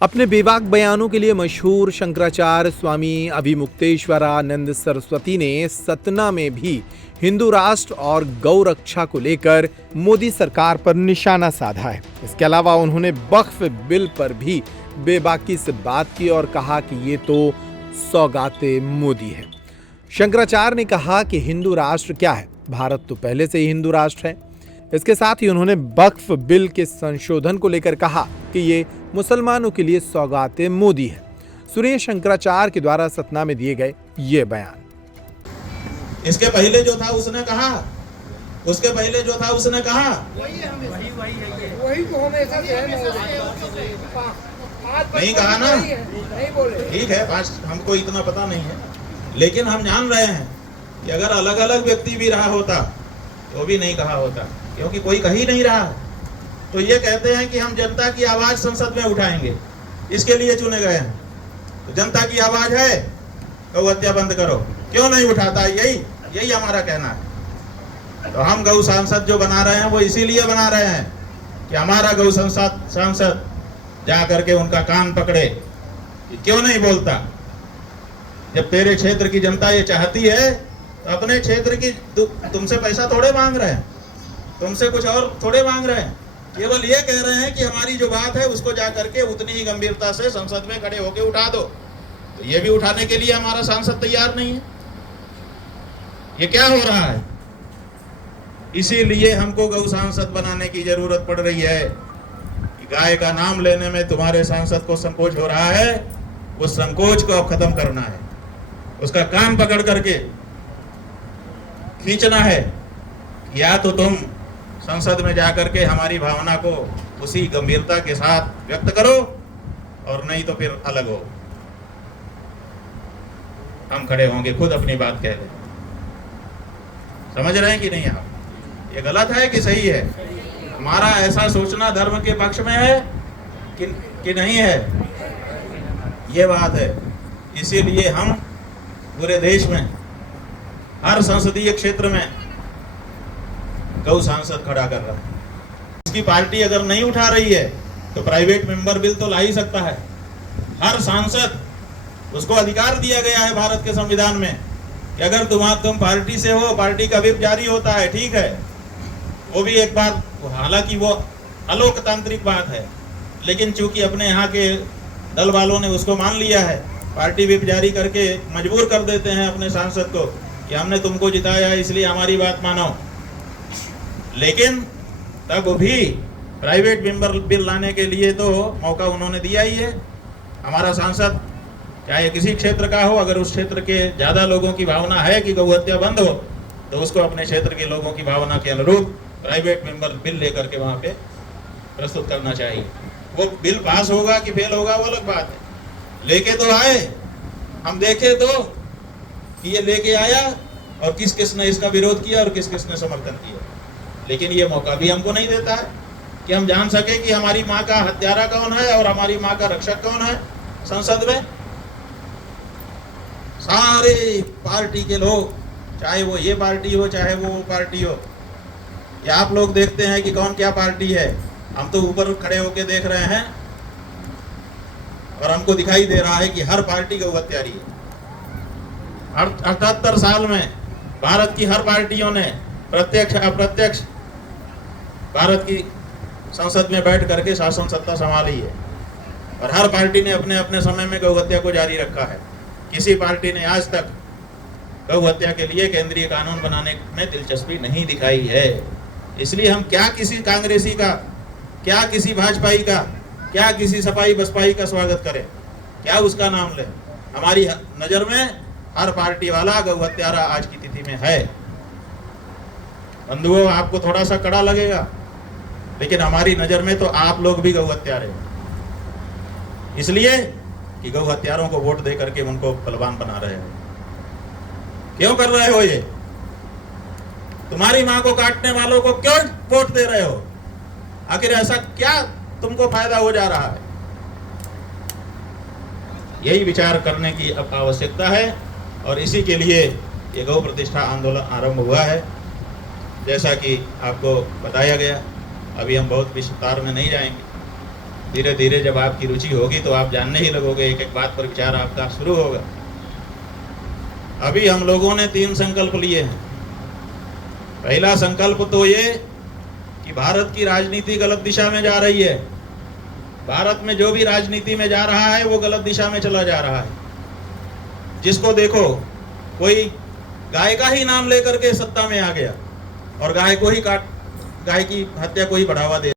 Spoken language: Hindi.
अपने बेबाक बयानों के लिए मशहूर शंकराचार्य स्वामी अभिमुक्तेश्वरानंद सरस्वती ने सतना में भी हिंदू राष्ट्र और गौ रक्षा को लेकर मोदी सरकार पर निशाना साधा है। इसके अलावा उन्होंने वक्फ बिल पर भी बेबाकी से बात की और कहा कि ये तो सौगाते मोदी है। शंकराचार्य ने कहा कि हिंदू राष्ट्र क्या है, भारत तो पहले से ही हिंदू राष्ट्र है। इसके साथ ही उन्होंने वक्फ बिल के संशोधन को लेकर कहा कि ये मुसलमानों के लिए सौगाते मोदी है। सुनिए शंकराचार्य के द्वारा सतना में दिए गए ये बयान। इसके पहले जो था उसने कहा, उसके पहले जो था उसने कहा, वही तो हमेशा नहीं कहा ना। नहीं बोले। ठीक है, हमको इतना पता नहीं है, लेकिन हम जान रहे हैं कि अगर अलग अलग व्यक्ति भी रहा होता तो भी नहीं कहा होता, क्योंकि कोई कही नहीं रहा। तो ये कहते हैं कि हम जनता की आवाज संसद में उठाएंगे, इसके लिए चुने गए हैं। तो जनता की आवाज है, गौ हत्या बंद करो, क्यों नहीं उठाता? यही हमारा कहना है। तो हम गौ सांसद जो बना रहे हैं वो इसीलिए बना रहे हैं कि हमारा गौ सांसद जा करके उनका कान पकड़े कि क्यों नहीं बोलता। जब तेरे क्षेत्र की जनता ये चाहती है तो अपने क्षेत्र की तुमसे पैसा थोड़े मांग रहे हैं, तुमसे कुछ और थोड़े मांग रहे हैं, केवल ये कह रहे हैं कि हमारी जो बात है उसको जा करके उतनी ही गंभीरता से संसद में खड़े होकर उठा दो। तो ये भी उठाने के लिए हमारा सांसद तैयार नहीं है। ये क्या हो रहा है? इसीलिए हमको गौ सांसद बनाने की जरूरत पड़ रही है कि गाय का नाम लेने में तुम्हारे सांसद को संकोच हो रहा है, उस संकोच को अब खत्म करना है। उसका कान पकड़ करके खींचना है। या तो तुम संसद में जाकर के हमारी भावना को उसी गंभीरता के साथ व्यक्त करो, और नहीं तो फिर अलग हो। हम खड़े होंगे, खुद अपनी बात कह दें। समझ रहे हैं कि नहीं आप? ये गलत है कि सही है? हमारा ऐसा सोचना धर्म के पक्ष में है कि नहीं है? ये बात है। इसीलिए हम पूरे देश में हर संसदीय क्षेत्र में गौ सांसद खड़ा कर रहा है। उसकी पार्टी अगर नहीं उठा रही है तो प्राइवेट मेंबर बिल तो ला ही सकता है। हर सांसद, उसको अधिकार दिया गया है भारत के संविधान में कि अगर तुम पार्टी से हो, पार्टी का व्हिप जारी होता है, ठीक है, वो भी एक बार, हालांकि वो अलोकतांत्रिक बात है, लेकिन चूंकि अपने यहाँ के दल वालों ने उसको मान लिया है, पार्टी व्हिप जारी करके मजबूर कर देते हैं अपने सांसद को कि हमने तुमको जिताया है इसलिए हमारी बात मानो। लेकिन तब भी प्राइवेट मेंबर बिल लाने के लिए तो मौका उन्होंने दिया ही है। हमारा सांसद चाहे किसी क्षेत्र का हो, अगर उस क्षेत्र के ज्यादा लोगों की भावना है कि गौ हत्या बंद हो, तो उसको अपने क्षेत्र के लोगों की भावना के अनुरूप प्राइवेट मेंबर बिल लेकर के वहां पे प्रस्तुत करना चाहिए। वो बिल पास होगा कि फेल होगा वो अलग बात है, लेके तो आए, हम देखे तो कि ये लेके आया और किस किस ने इसका विरोध किया और किस किस ने समर्थन किया। लेकिन ये मौका भी हमको नहीं देता है कि हम जान सके कि हमारी माँ का हत्यारा कौन है और हमारी माँ का रक्षक कौन है। संसद में सारे पार्टी के लोग, चाहे वो ये पार्टी हो चाहे वो पार्टी हो, या आप लोग देखते हैं कि कौन क्या पार्टी है। हम तो ऊपर खड़े होके देख रहे हैं और हमको दिखाई दे रहा है कि हर पार्टी गौ हत्यारी है। 78 साल में भारत की हर पार्टियों ने प्रत्यक्ष अप्रत्यक्ष भारत की संसद में बैठ करके शासन सत्ता संभाली है, और हर पार्टी ने अपने अपने समय में गौ हत्या को जारी रखा है। किसी पार्टी ने आज तक गौ हत्या के लिए केंद्रीय कानून बनाने में दिलचस्पी नहीं दिखाई है। इसलिए हम क्या किसी कांग्रेसी का, क्या किसी भाजपाई का, क्या किसी सपाई बसपाई का स्वागत करें, क्या उसका नाम लें? हमारी नजर में हर पार्टी वाला गौ हत्यारा आज की तिथि में है। बंधुओं, आपको थोड़ा सा कड़ा लगेगा, लेकिन हमारी नजर में तो आप लोग भी गौ हत्यारे, इसलिए कि गौ हत्यारों को वोट दे करके उनको बलवान बना रहे हो। क्यों कर रहे हो ये? तुम्हारी मां को काटने वालों को क्यों वोट दे रहे हो? आखिर ऐसा क्या तुमको फायदा हो जा रहा है? यही विचार करने की अब आवश्यकता है, और इसी के लिए ये गौ प्रतिष्ठा आंदोलन आरंभ हुआ है। जैसा कि आपको बताया गया, अभी हम बहुत विस्तार में नहीं जाएंगे, धीरे धीरे जब आपकी रुचि होगी तो आप जानने ही लगोगे, एक एक बात पर विचार आपका शुरू होगा। अभी हम लोगों ने 3 संकल्प लिए हैं। पहला संकल्प तो ये कि भारत की राजनीति गलत दिशा में जा रही है। भारत में जो भी राजनीति में जा रहा है वो गलत दिशा में चला जा रहा है। जिसको देखो कोई गाय का ही नाम लेकर के सत्ता में आ गया और गाय की हत्या को ही बढ़ावा दे